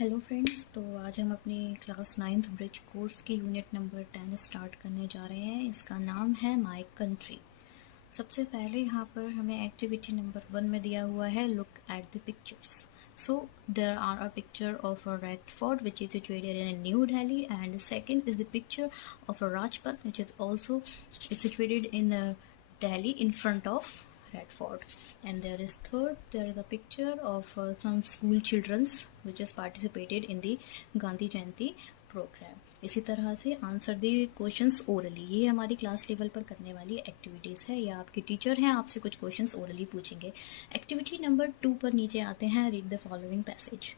Hello friends, तो आज हम अपनी क्लास 9th ब्रिज कोर्स की यूनिट नंबर 10 स्टार्ट करने जा रहे हैं। इसका नाम है माय कंट्री। सबसे पहले यहाँ पर हमें एक्टिविटी नंबर 1 में दिया हुआ है look at the pictures. So there are a picture of a Red Fort which is situated in New Delhi, and second is the picture of a Rajpath which is also situated in Delhi in front of Red Fort. And there is third, there is a picture of some school childrens which has participated in the Gandhi Jayanti program. इसी तरह से answer the questions orally. ये हमारी class level पर करने वाली activities है, या आपके टीचर हैं आपसे कुछ क्वेश्चंस ओरली पूछेंगे। एक्टिविटी नंबर 2 पर नीचे आते हैं। Read the following passage.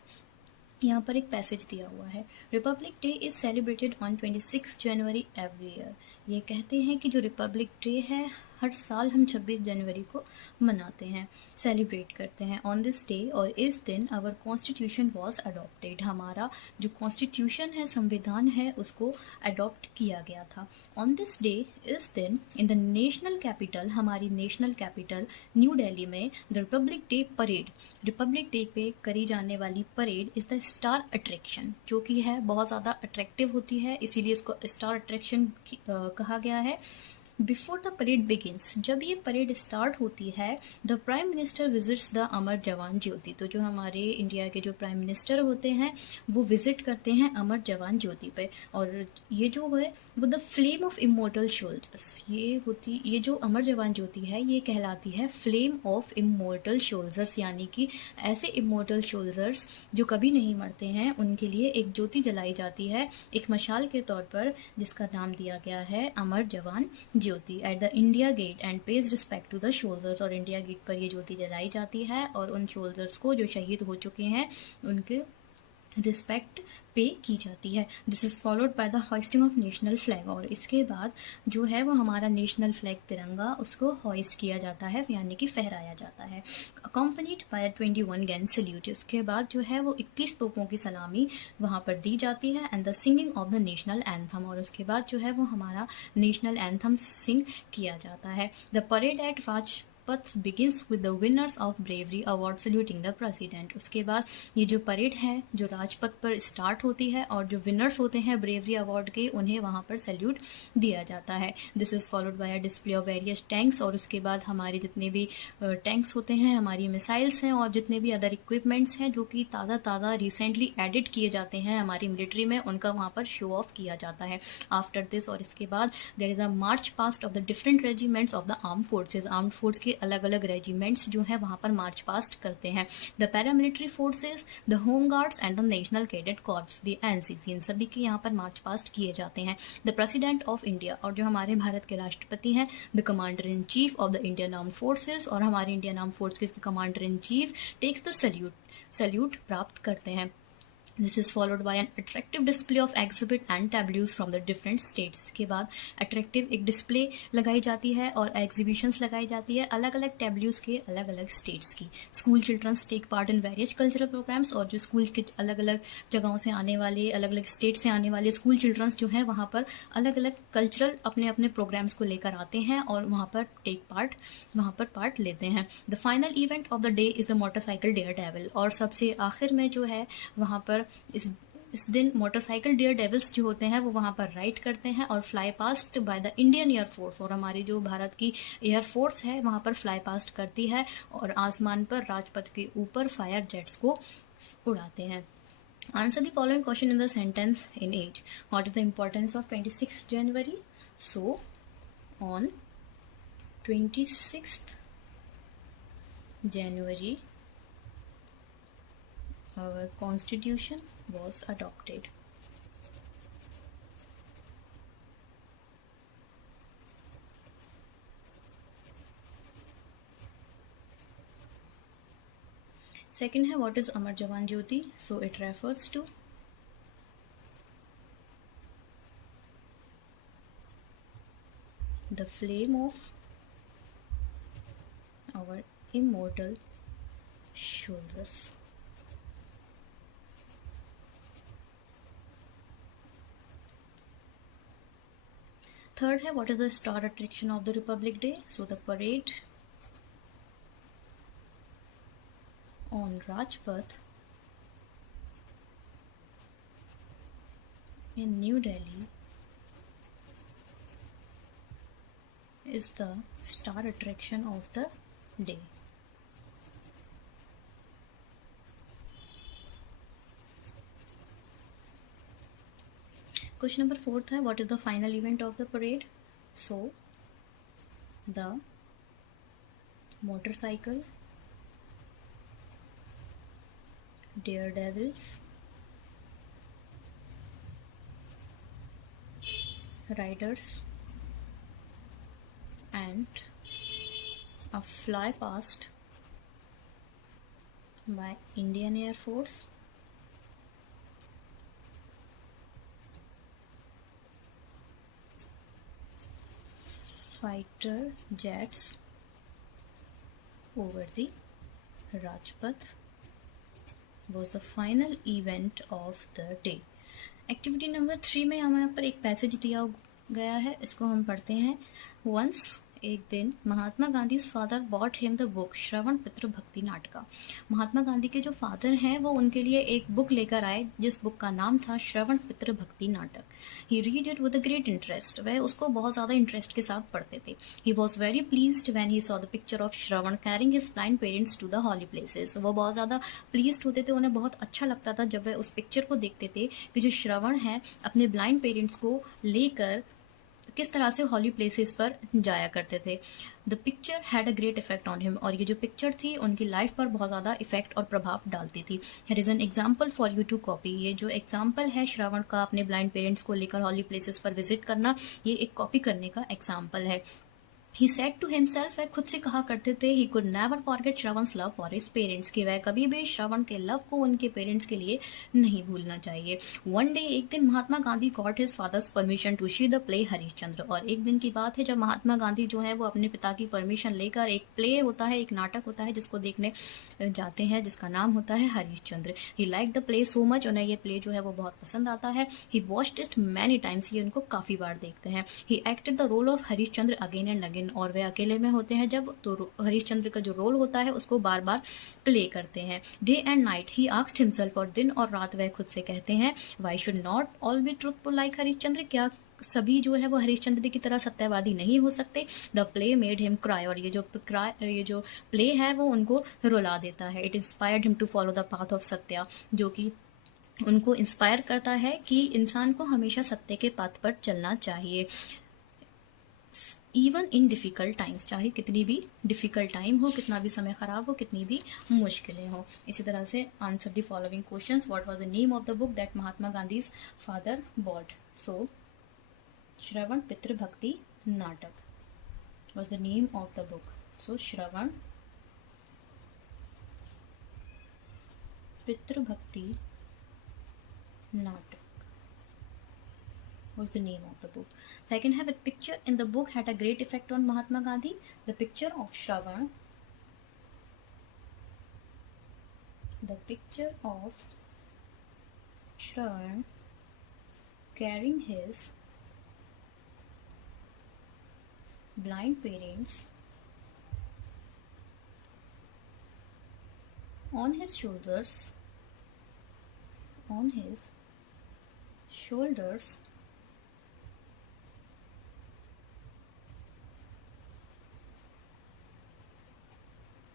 यहाँ पर एक पैसेज दिया हुआ है, Republic day is celebrated on 26 January every year. ये कहते हैं कि जो रिपब्लिक डे है हर साल हम 26 जनवरी को मनाते हैं, सेलिब्रेट करते हैं। ऑन दिस डे, और इस दिन, आवर कॉन्स्टिट्यूशन वॉज अडॉप्टेड। हमारा जो कॉन्स्टिट्यूशन है, संविधान है, उसको अडॉप्ट किया गया था। ऑन दिस डे, इस दिन, इन द नेशनल कैपिटल, हमारी नेशनल कैपिटल न्यू दिल्ली में, the Republic day parade, Republic day पे करी जाने वाली parade is the star attraction, जो कि है बहुत ज़्यादा अट्रैक्टिव होती है, इसीलिए इसको स्टार अट्रैक्शन कहा गया है। बिफोर द परेड बिगिंस, जब ये परेड स्टार्ट होती है, the prime minister visits the Amar Jawan Jyoti. तो जो हमारे इंडिया के जो प्राइम मिनिस्टर होते हैं वो विजिट करते हैं अमर जवान ज्योति पे। और ये जो है वो the flame of immortal soldiers, ये जो अमर जवान ज्योति है ये कहलाती है फ्लेम ऑफ इमोर्टल सोल्जर्स, यानी कि ऐसे इमोर्टल सोल्जर्स जो कभी नहीं मरते हैं, उनके लिए एक ज्योति जलाई जाती है एक मशाल के तौर पर, जिसका नाम दिया गया है Amar Jawan Jyoti, at the India Gate, and pays respect to the soldiers. और इंडिया गेट पर ये ज्योति जलाई जाती है और उन सोल्जर्स को जो शहीद हो चुके हैं उनके रिस्पेक्ट पे की जाती है। This is followed by the hoisting of national flag. और इसके बाद जो है वो हमारा नेशनल फ्लैग तिरंगा उसको होइस्ट किया जाता है, यानी कि फहराया जाता है। Accompanied by 21 gun salute. उसके बाद जो है वो 21 तोपों की सलामी वहाँ पर दी जाती है, and the singing of the national anthem. और उसके बाद जो है वो हमारा नेशनल एंथम सिंग किया जाता है। The parade at Rajpath begins with the winners of bravery award saluting the president. उसके बाद ये जो परेड है जो राजपथ पर स्टार्ट होती है, और जो विनर्स होते हैं ब्रेवरी अवार्ड के, उन्हें वहाँ पर सल्यूट दिया जाता है। This is followed by a display of various tanks. और उसके बाद हमारे जितने भी टैंक्स होते हैं, हमारी मिसाइल्स हैं, और जितने भी अदर इक्विपमेंट्स हैं जो कि ताज़ा रिसेंटली एडिट किए जाते हैं हमारी मिलिट्री में, उनका वहाँ पर शो ऑफ किया जाता है। आफ्टर दिस, और इसके बाद, there is a march past of the different regiments of the arm forces. Arm force के अलग अलग रेजिमेंट्स जो हैं वहाँ पर मार्च पास्ट करते हैं। The paramilitary forces, the home guards, and the national cadet corps, the NCC, इन सभी के यहाँ पर मार्च पास्ट किए जाते हैं। द प्रेसिडेंट ऑफ इंडिया, और जो हमारे भारत के राष्ट्रपति हैं, the commander in chief of the Indian arm forces, और हमारे इंडियन आर्म फोर्स के commander in chief takes the salute प्राप्त करते हैं। This is followed by an attractive display of exhibit and tableaus from the different states। के बाद attractive एक display लगाई जाती है और exhibitions लगाई जाती है अलग अलग tableaus के अलग अलग states की। School children take part in various cultural programs, और जो स्कूल के अलग अलग जगहों से आने वाले, अलग अलग स्टेट से आने वाले स्कूल चिल्ड्रंस जो हैं वहाँ पर अलग अलग कल्चरल अपने अपने प्रोग्राम्स को लेकर आते हैं और वहाँ पर पार्ट लेते हैं। The final event of the day is the motorcycle daredevil. और सबसे आखिर में जो है वहाँ पर इस दिन मोटरसाइकिल डेयर डेविल्स जो होते हैं वो वहाँ पर राइड करते हैं और fly passed by the Indian air force. और हमारी जो भारत की एयरफोर्स है वहाँ पर फ्लाई पास्ट करती है और आसमान पर राजपथ के ऊपर फायर जेट्स को उड़ाते हैं। Answer the following question in the sentence in each. What is the importance of 26th January? So, on 26th January, our constitution was adopted. Second है, what is Amar Jawan Jyoti? So it refers to the flame of our immortal shoulders. Third है, what is the star attraction of the Republic Day? So the parade on Rajpath in New Delhi is the star attraction of the day. Question number 4 है, what is the final event of the parade? So, the motorcycle daredevils riders and a fly past by Indian Air Force fighter jets over the Rajpath was the final event of the day. Activity number 3 में हमें यहाँ पर एक passage दिया गया है, इसको हम पढ़ते हैं. वंस, एक दिन, Mahatma Gandhi father bought him the book Shravan Pitru Bhakti नाटका. महात्मा गांधी के जो फादर हैं वो उनके लिए एक बुक लेकर आए जिस बुक का नाम था श्रवण Pitru Bhakti Natak. He read it with a great interest. वह उसको बहुत ज़्यादा इंटरेस्ट के साथ पढ़ते थे. He was very pleased when he saw the picture of Shravan carrying his blind parents to the holy places. वो बहुत ज़्यादा प्लीज्ड होते थे, उन्हें बहुत अच्छा लगता था जब वह उस पिक्चर को देखते थे कि जो श्रवण है अपने ब्लाइंड पेरेंट्स को लेकर किस तरह से हॉली प्लेसेस पर जाया करते थे. The picture had a great effect on him. और ये जो पिक्चर थी उनकी लाइफ पर बहुत ज़्यादा इफेक्ट और प्रभाव डालती थी. Here is an example for you to copy. ये जो एग्जाम्पल है श्रवण का अपने ब्लाइंड पेरेंट्स को लेकर हॉली प्लेसेस पर विजिट करना, ये एक कॉपी करने का एग्जाम्पल है. He said to himself, वह खुद से कहा करते थे, he could never forget श्रवण's love for his parents, कि वह कभी भी श्रवण के लव को उनके पेरेंट्स के लिए नहीं भूलना चाहिए. One day, एक दिन, Mahatma Gandhi got his father's permission to see the play Harishchandra. और एक दिन की बात है जब महात्मा गांधी जो है वो अपने पिता की परमिशन लेकर एक प्ले होता है, एक नाटक होता है जिसको देखने जाते हैं जिसका नाम होता है Harishchandra. He liked the play so much, उन्हें ये प्ले जो है वो बहुत पसंद आता है. He watched it many times, ये उनको काफ़ी बार देखते हैं. He acted the role of Harishchandra again and again. और वे अकेले में होते हैं जब, तो हरिश्चंद्र का जो रोल होता है उसको बार बार प्ले करते हैं. Day and night he asked himself, और दिन और रात वह खुद से कहते हैं, why should not all be truthful like Harishchandra, क्या सभी जो है वो हरिश्चंद्र की तरह सत्यवादी नहीं हो सकते. The play made him cry, और ये जो प्ले है वो उनको रुला देता है. It inspired him to follow the path of Satya, जो कि उनको इंस्पायर करता है कि इंसान को हमेशा सत्य के पाथ पर चलना चाहिए. इवन इन डिफ़िकल्ट टाइम्स, चाहे कितनी भी डिफ़िकल्ट टाइम हो, कितना भी समय ख़राब हो, कितनी भी मुश्किलें हो. इसी तरह से answer the following questions. What was the name of the book that Mahatma Gandhi's father bought? So Shravan Pitru Bhakti नाटक was the name of the book. So श्रवण पितृ भक्ति नाटक was the name of the book. Second, have a picture in the book had a great effect on Mahatma Gandhi. The picture of Shravan, the picture of Shravan carrying his blind parents on his shoulders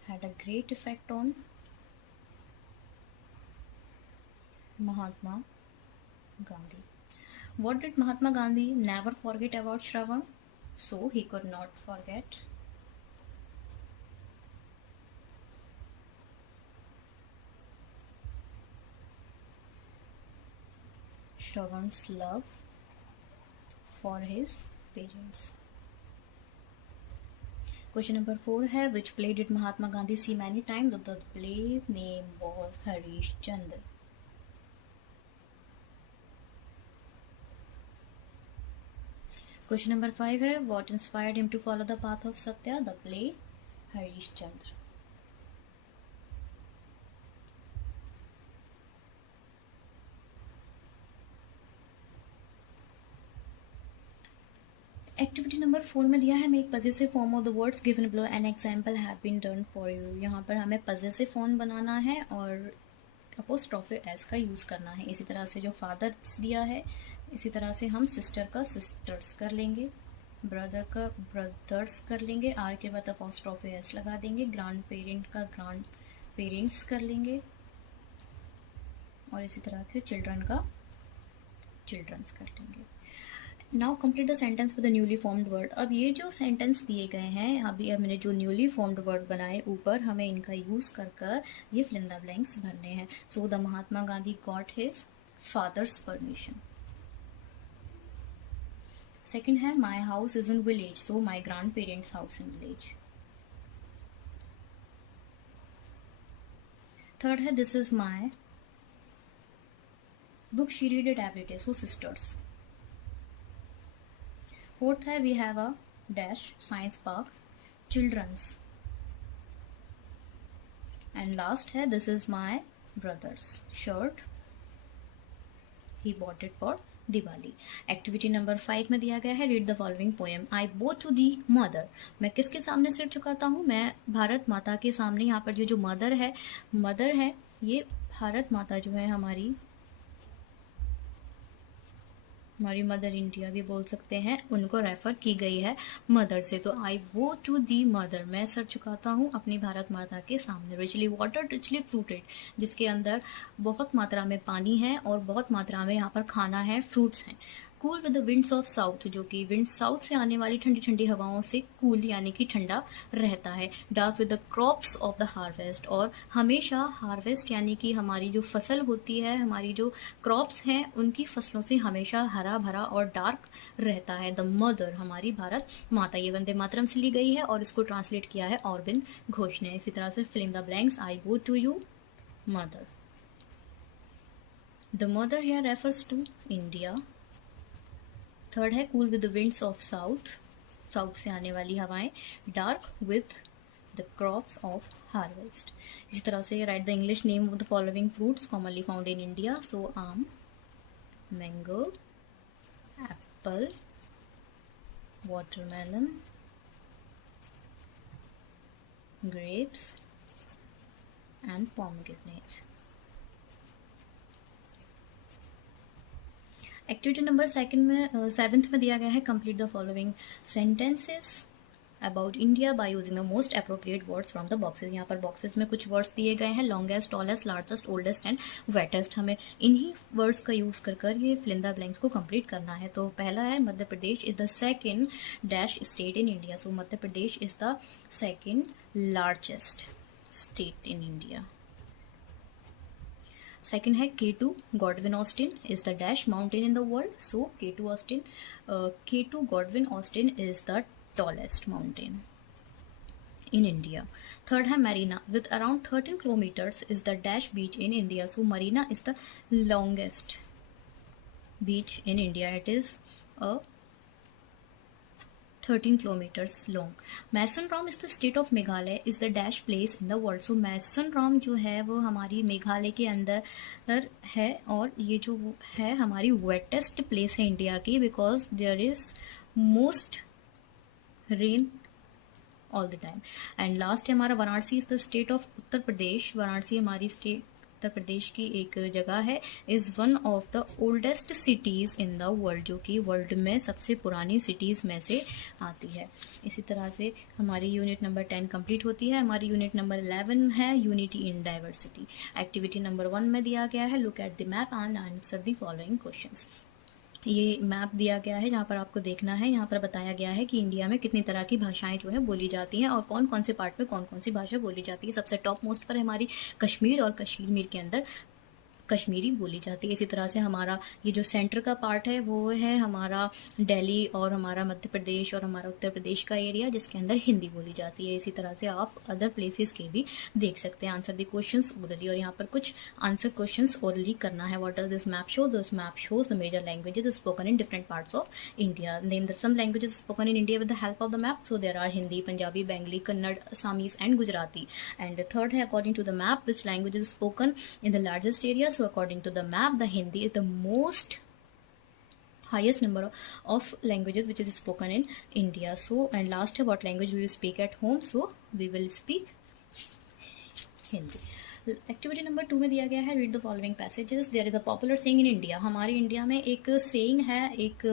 had a great effect on Mahatma Gandhi. What did Mahatma Gandhi never forget about Shravan? So he could not forget Shravan's love for his parents. Question number 4 है, which play did Mahatma Gandhi see many times? The play name was Harishchandra. Question number 5 है, what inspired him to follow the path of Satya? The play Harishchandra. Activity number 4 में दिया है, हमें एक possessive form of the words given below an example have been done for you. यहाँ पर हमें possessive form बनाना है और अपोस्ट्रोफी एस का यूज़ करना है. इसी तरह से जो फादर्स दिया है इसी तरह से हम सिस्टर का सिस्टर्स कर लेंगे, ब्रदर का ब्रदर्स कर लेंगे, आर के बाद अपॉस्ट्रोफी एस लगा देंगे, ग्रांड पेरेंट का ग्रांड पेरेंट्स कर लेंगे, और इसी तरह से चिल्ड्रन का चिल्ड्रंस कर लेंगे। Now complete the sentence with the newly formed word. अब ये जो सेंटेंस दिए गए हैं, अभी मैंने जो न्यूली फॉर्म्ड वर्ड बनाए ऊपर, हमें इनका यूज कर कर ये फिल इन द ब्लैंक्स भरने हैं। So the Mahatma Gandhi got his father's permission. Second है my house is in village, so my grand parents house in village. Third है this is my book, she read it every day, so sisters. Fourth है we have a dash science park, children's. And last है this is my brother's shirt, he bought it for Diwali. Activity number 5 में दिया गया है read the following poem. I bow to the mother, मैं किसके सामने सिर झुकाता हूँ? मैं भारत माता के सामने। यहाँ पर ये जो मदर है ये भारत माता जो है हमारी मदर इंडिया भी बोल सकते हैं, उनको रेफर की गई है मदर से। तो आई गो टू दी मदर, मैं सर झुकाता हूँ अपनी भारत माता के सामने। रिचली वाटर रिचली फ्रूटेड, जिसके अंदर बहुत मात्रा में पानी है और बहुत मात्रा में यहाँ पर खाना है, फ्रूट्स हैं। Cool with the winds of south, जो कि विंड साउथ से आने वाली ठंडी ठंडी हवाओं से कूल यानी कि ठंडा रहता है। Dark with the crops of the harvest, और हमेशा हार्वेस्ट यानी कि हमारी जो फसल होती है, हमारी जो क्रॉप्स हैं, उनकी फसलों से हमेशा हरा भरा और डार्क रहता है। द मदर, हमारी भारत माता, ये वंदे मातरम से ली गई है और इसको ट्रांसलेट किया है अरविंद घोष ने। इसी तरह से fill in the blanks. I go to you mother. The mother here refers to India. Third है cool with the winds of south, south से आने वाली हवाएं। Dark with the crops of harvest. इसी तरह से write the English name of the following fruits commonly found in India. So आम, mango, apple, watermelon, grapes and pomegranate. Activity number seventh में दिया गया है complete the following sentences about India by using the most appropriate words from the boxes. यहाँ पर boxes में कुछ words दिए गए हैं, longest, tallest, largest, oldest and wettest. हमें इन्हीं वर्ड्स का यूज कर कर ये फिल इन द ब्लैंक्स को कंप्लीट करना है। तो पहला है Madhya Pradesh is the second dash state in India, so Madhya Pradesh is the second largest state in India. Second है K2 Godwin Austen is the dash mountain in the world. So K2 Godwin Austen is the tallest mountain in India. Third है Marina with around 13 kilometers is the dash beach in India. So Marina is the longest beach in India. It is a 13 kilometers long. Mawsynram is the state of Meghalaya is the dash place in the world. So Mawsynram जो है वो हमारी मेघालय के अंदर है और ये जो है हमारी वेटेस्ट प्लेस है इंडिया की, because there is most rain all the time. And last है हमारा Varanasi is the state of Uttar Pradesh. Varanasi हमारी स्टेट उत्तर प्रदेश की एक जगह है, is one of the oldest cities in the world, जो कि वर्ल्ड में सबसे पुरानी सिटीज में से आती है। इसी तरह से हमारी यूनिट नंबर 10 कंप्लीट होती है। हमारी यूनिट नंबर 11 है unity in diversity. Activity number 1 में दिया गया है look at the map and answer the following questions. ये मैप दिया गया है जहाँ पर आपको देखना है, यहाँ पर बताया गया है कि इंडिया में कितनी तरह की भाषाएं जो है बोली जाती हैं और कौन कौन से पार्ट में कौन कौन सी भाषा बोली जाती है। सबसे टॉप मोस्ट पर हमारी कश्मीर, और कश्मीर के अंदर कश्मीरी बोली जाती है। इसी तरह से हमारा ये जो सेंटर का पार्ट है वो है हमारा दिल्ली और हमारा मध्य प्रदेश और हमारा उत्तर प्रदेश का एरिया, जिसके अंदर हिंदी बोली जाती है। इसी तरह से आप अदर प्लेसेस के भी देख सकते हैं। आंसर द क्वेश्चंस ओरली, और यहाँ पर कुछ आंसर क्वेश्चंस ओरली करना है। What does this map show? This map shows the major languages spoken in different parts of India. Name the some languages spoken in India with the help of the map. So there are Hindi, Punjabi, Bengali, Kannada, Assamese and Gujarati. And third है according to the map which languages spoken in the largest area. So according to the map, the Hindi is the most highest number of languages which is spoken in India. So and last what language we will speak at home? So we will speak Hindi. Activity number 2 में दिया गया है read the following passages. There is a popular saying in India. हमारे India में एक saying है, एक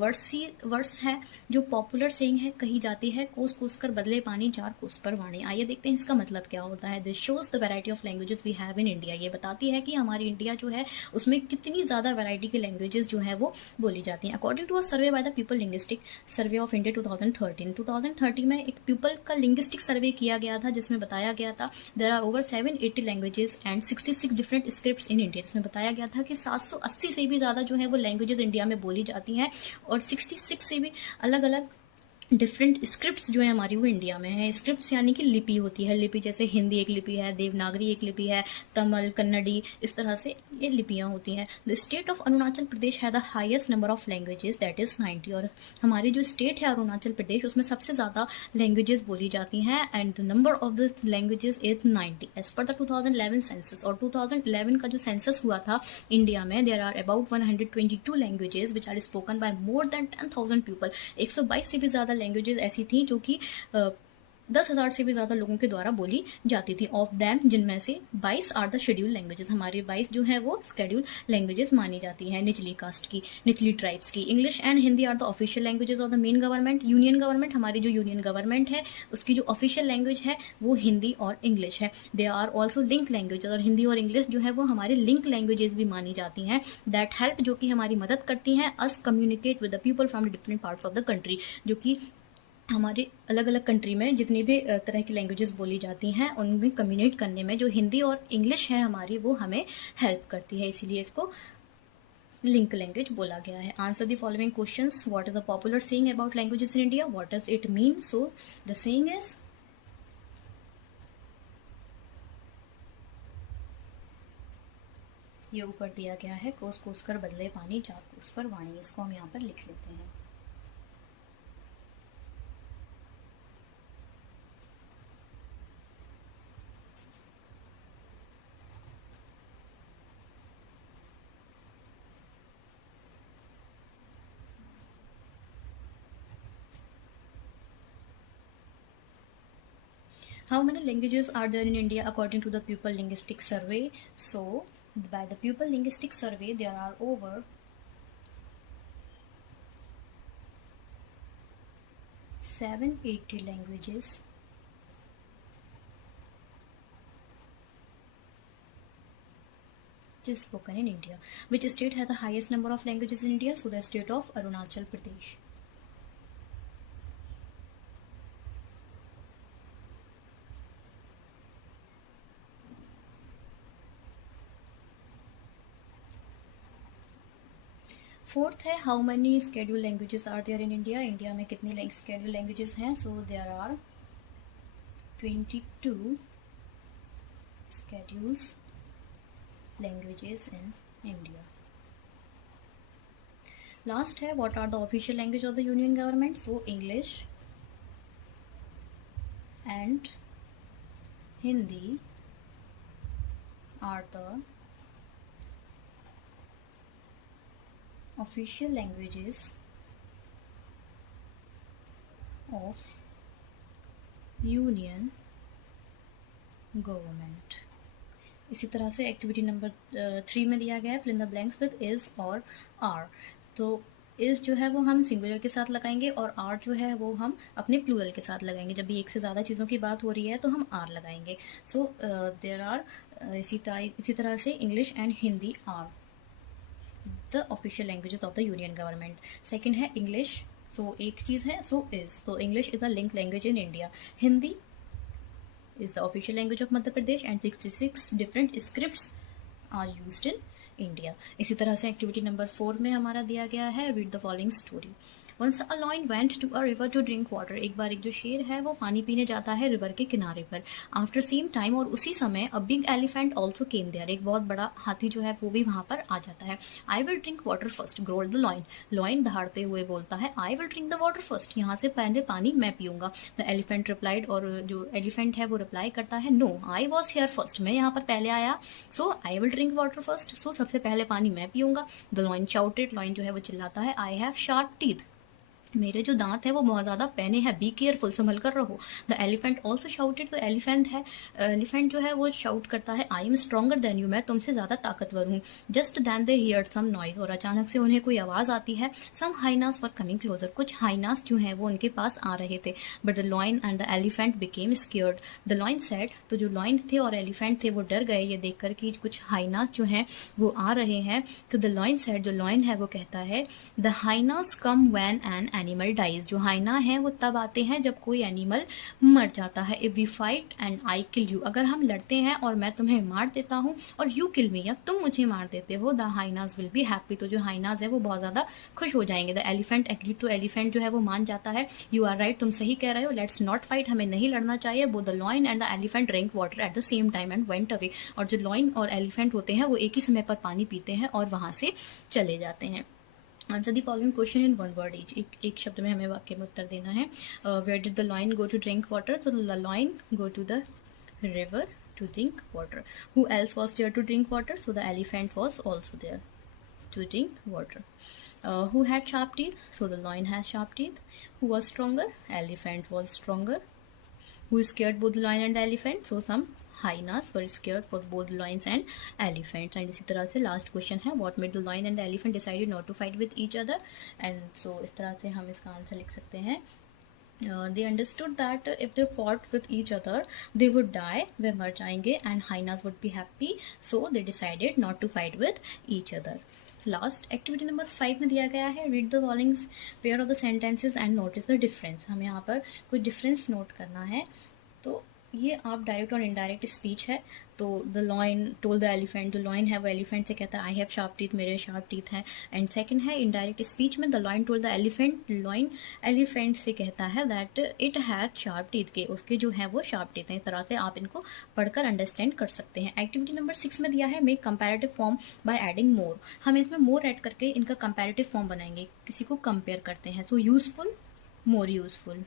words है जो पॉपुलर सेइंग है, कही जाती है, कोस कोस कर बदले पानी, चार कोस पर वाणी। आइए देखते हैं इसका मतलब क्या होता है। This shows the variety of languages we have in India. ये बताती है कि हमारी इंडिया जो है उसमें कितनी ज़्यादा वैरायटी की लैंग्वेजेस जो है वो बोली जाती हैं। According to a survey by the people linguistic survey of India 2013 में एक पीपल का लिंग्विस्टिक सर्वे किया गया था जिसमें बताया गया था there are over 780 languages and 66 different scripts in India. जिसमें बताया गया था कि 780 से भी ज़्यादा जो है वो लैंग्वेजेस इंडिया में बोली जाती हैं और 66 से भी अलग अलग डिफरेंट स्क्रिप्ट्स जो है हमारी वो इंडिया में है। स्क्रिप्ट्स यानी कि लिपि होती है। लिपि जैसे हिंदी एक लिपि है, देवनागरी एक लिपि है, तमिल, कन्नड़ी, इस तरह से ये लिपियाँ होती हैं। The state of Arunachal Pradesh है the highest number of languages that is 90। और हमारी जो स्टेट है अरुणाचल प्रदेश उसमें सबसे ज़्यादा लैंग्वेजेस बोली जाती हैं and the number of the languages is 90 as per the 2011 census. और 2011 का जो सेंसस हुआ था इंडिया में, there are about 122 languages which are spoken by more than 10,000 people. 122 से भी ज़्यादा लैंग्वेजेस ऐसी थी जो कि 10,000 से भी ज़्यादा लोगों के द्वारा बोली जाती थी। ऑफ दैम जिनमें से 22 आर द शेड्यूल लैंग्वेजेस। हमारी 22 जो है वो शेड्यूल लैंग्वेजेस मानी जाती हैं निचली कास्ट की, निचली ट्राइब्स की। English and Hindi are the official languages of the main government. Union government, हमारी जो यूनियन गवर्नमेंट है उसकी जो ऑफिशियल लैंग्वेज है वो हिंदी और इंग्लिश है। They are also link languages. और हिंदी और इंग्लिश जो है वो हमारी लिंक लैंग्वेजेस भी मानी जाती हैं दैट हेल्प, जो कि हमारी मदद करती हैं us communicate with the people from the different parts of the country. जो कि हमारे अलग अलग कंट्री में जितनी भी तरह की लैंग्वेजेस बोली जाती हैं उनमें कम्युनिकेट करने में जो हिंदी और इंग्लिश है हमारी वो हमें हेल्प करती है, इसीलिए इसको लिंक लैंग्वेज बोला गया है। Answer the following questions. What is the popular saying about languages in India? What does it mean? So the saying is ये ऊपर दिया गया है, कोस कोस कर बदले पानी, चार कोस पर वाणी। इसको हम यहाँ पर लिख लेते हैं। How many languages are there in India according to the Pupil Linguistic Survey? So, by the Pupil Linguistic Survey, there are over 780 languages which is spoken in India. Which state has the highest number of languages in India? So, the state of Arunachal Pradesh. Fourth है how many schedule languages are there in India. India में कितनी schedule languages हैं? So there are 22 schedules languages in India. Last है what are the official language of the union government? So English and Hindi are the official languages of union government. इसी तरह से activity number 3 में दिया गया है fill in the blanks with is और are. तो इज जो है वो हम सिंगुलर के साथ लगाएंगे और आर जो है वो हम अपने प्लूरल के साथ लगाएंगे। जब भी एक से ज़्यादा चीज़ों की बात हो रही है तो हम आर लगाएंगे। सो देयर आर इसी तरह से English and Hindi are the official languages of the union government. Second है इंग्लिश, सो एक चीज़ है सो इज, तो English is the link language in India. Hindi is the official language of Madhya Pradesh and 66 different scripts are used in India. इसी तरह से activity number 4 में हमारा दिया गया है read the following story. Once a lion went to a river to drink water. एक बार एक जो शेर है वो पानी पीने जाता है रिवर के किनारे पर। After same time और उसी समय a big elephant also came there. एक बहुत बड़ा हाथी जो है वो भी वहाँ पर आ जाता है। I will drink water first, growled the lion. Lion दहाड़ते हुए बोलता है I will drink the water first. यहाँ से पहले पानी मैं पीऊंगा। The elephant replied, और जो एलिफेंट है वो रिप्लाई करता है No, I was here first. मैं यहाँ पर पहले आया, so I will drink water first. So सबसे पहले पानी मैं पीऊंगा। The lion shouted. lion जो है वो चिल्लाता है I have sharp teeth. मेरे जो दांत है वो बहुत ज़्यादा पैने हैं, बी केयरफुल, संभल कर रहो। द एलिफेंट ऑल्सो शाउटेड, तो एलिफेंट जो है वो शाउट करता है, I am stronger than you, मैं तुमसे ज़्यादा ताकतवर हूँ। Just then they heard some noise, और अचानक से उन्हें कोई आवाज़ आती है। Some hyenas were coming closer, कुछ हाइनास जो है वो उनके पास आ रहे थे। But the lion and the elephant became scared, the lion said, तो जो लॉइन थे और एलिफेंट थे वो डर गए ये देखकर कि कुछ हाइनास जो हैं वो आ रहे हैं। तो द लॉइन सेड, जो लॉइन है वो कहता है, the hyenas come when an animal dies, जो हाइना है वो तब आते हैं जब कोई एनिमल मर जाता है। If we fight and I kill you, अगर हम लड़ते हैं और मैं तुम्हें मार देता हूँ, और यू किल मी, या तुम मुझे मार देते हो, the hyenas will be happy, तो जो हाइनास है वो बहुत ज़्यादा खुश हो जाएंगे। द एलिफेंट एग्री, तो एलिफेंट जो है वो मान जाता है, यू आर राइट, तुम सही कह रहे हो, लेट्स नॉट फाइट, हमें नहीं लड़ना चाहिए। Both the lion and the elephant drink water at the same time and went away, और जो लॉइन और एलिफेंट होते हैं वो एक ही समय पर पानी पीते हैं और वहाँ से चले जाते हैं। Answer the following question in one word each, एक शब्द में हमें वाक्य में उत्तर देना है। Where did the lion go to drink water, तो the lion go to the river to drink water. Who else was there to drink water, so the elephant was also there to drink water. Who had sharp teeth, so the lion has sharp teeth. Who was stronger, elephant was stronger. Who scared both the lion and the elephant, so some hyenas were scared for both lions and elephants. And इसी तरह से last question है, what made the lion and the elephant decided not to fight with each other, and so इस तरह से हम इसका answer लिख सकते हैं। They understood that if they fought with each other they would die, वे मर जाएंगे, and hyenas would be happy, so they decided not to fight with each other. Last activity number 5 में दिया गया है, read the following pair of the sentences and notice the difference. हमें यहाँ पर कुछ डिफरेंस नोट करना है। तो ये आप डायरेक्ट और इनडायरेक्ट स्पीच है। तो the lion told the elephant, जो लॉइन है वो एलिफेंट से कहता है आई हैव शार्प टीथ, मेरे शार्प टीथ हैं। एंड सेकंड है इनडायरेक्ट स्पीच में, the lion told the elephant, lion elephant से कहता है that it had sharp teeth, के उसके जो है वो शार्प टीथ हैं। इस तरह से आप इनको पढ़कर अंडरस्टैंड कर सकते हैं। एक्टिविटी नंबर 6 में दिया है, make comparative form by adding more. हम इसमें मोर ऐड करके इनका कंपैरेटिव फॉर्म बनाएंगे, किसी को कंपेयर करते हैं। So useful, more useful,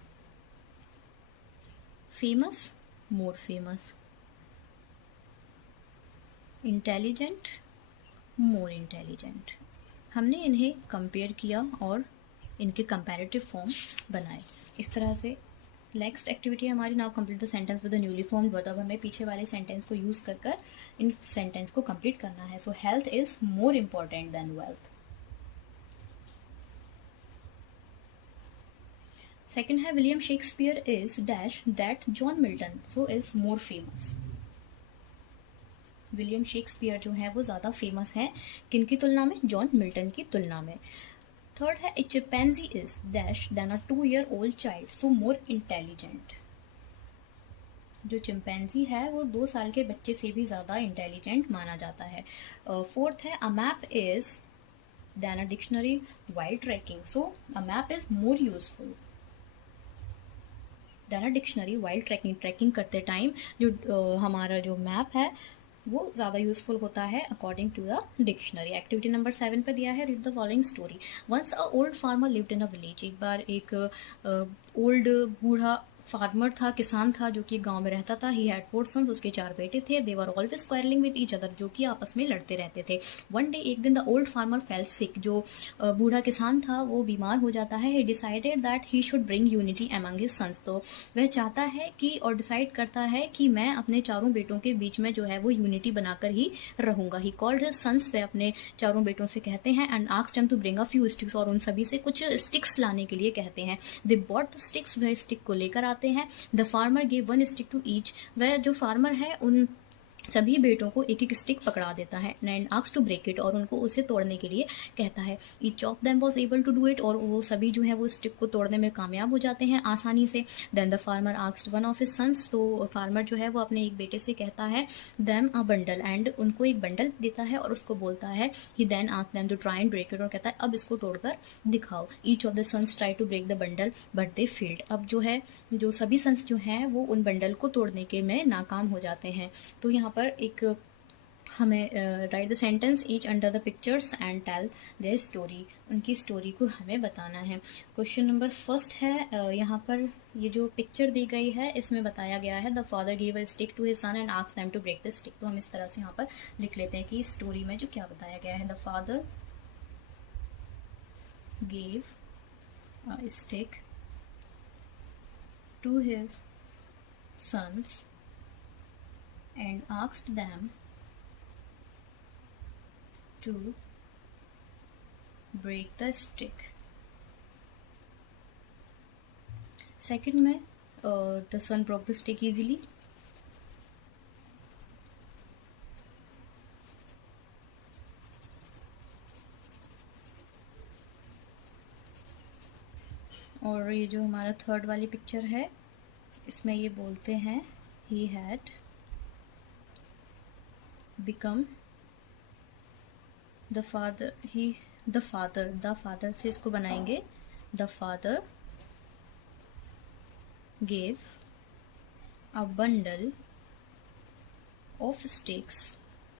famous, more famous, intelligent, more intelligent। हमने इन्हें कंपेयर किया और इनके कंपैरेटिव फॉर्म बनाए। इस तरह से नेक्स्ट एक्टिविटी हमारी, now complete the sentence with the newly formed word. अब हमें पीछे वाले सेंटेंस को यूज कर कर इन सेंटेंस को कंप्लीट करना है। So health is more important than wealth. Second है, William Shakespeare is dash that John Milton so is more famous. William Shakespeare जो है वो ज़्यादा फेमस है किन की तुलना में, जॉन मिल्टन की तुलना में। थर्ड है, a chimpanzee is dash than a 2-year-old child so more intelligent. जो चिंपैंजी है वो 2 साल के बच्चे से भी ज़्यादा इंटेलिजेंट माना जाता है। फोर्थ है, a map is than a dictionary while tracking so a map is more useful than a dictionary while tracking. Tracking करते टाइम जो हमारा जो मैप है वो ज़्यादा यूजफुल होता है according to the dictionary. Activity number 7 पे दिया है, read the following story. Once a old farmer lived in a village, एक बार एक ओल्ड बूढ़ा फार्मर था, किसान था जो कि गांव में रहता था। ही हैड 4 सन्स, उसके 4 बेटे थे। They were always quarrelling with each other, जो कि आपस में लड़ते रहते थे। वन डे, एक दिन, the old farmer fell sick, जो बूढ़ा किसान था वो बीमार हो जाता है। He decided that he should bring unity among his sons, तो वह चाहता है कि और डिसाइड करता है कि मैं अपने चारों बेटों के बीच में जो है वो यूनिटी बनाकर ही रहूंगा। ही कॉल्ड हिज सन्स, वह अपने चारों बेटों से कहते हैं, and asked them to bring a few sticks, और उन सभी से कुछ स्टिक्स लाने के लिए कहते हैं। दे बॉट द स्टिक्स, वह स्टिक को लेकर आते हैं। The farmer gave 1 stick to each, वह जो फार्मर है उन सभी बेटों को एक एक स्टिक पकड़ा देता है। And asks to break it, और उनको उसे तोड़ने के लिए कहता है। Each of them was able to do it, और वो सभी जो है वो स्टिक को तोड़ने में कामयाब हो जाते हैं आसानी से। Then the farmer asked one of his sons, तो फार्मर जो है वो अपने एक बेटे से कहता है देम अ बंडल, एंड उनको एक बंडल देता है और उसको बोलता है he then asked them to try and break it, और कहता है अब इसको तोड़कर दिखाओ। Each of the sons try to break the bundle but they failed, अब जो है जो सभी सन्स जो हैं वो उन बंडल को तोड़ने के में नाकाम हो जाते हैं। तो यहाँ पर एक हमें write the sentence each under the pictures and tell their story, उनकी स्टोरी को हमें बताना है। क्वेश्चन नंबर फर्स्ट है, यहाँ पर ये जो पिक्चर दी गई है इसमें बताया गया है the father give a stick to his son and asked them to break the stick. तो हम इस तरह से यहाँ पर लिख लेते हैं कि स्टोरी में जो क्या बताया गया है, the father gave a stick to his sons and asked them to break the stick. Second में the son broke the stick easily. और ये जो हमारा थर्ड वाली पिक्चर है इसमें ये बोलते हैं he had become the father से इसको बनाएंगे the father gave a bundle of sticks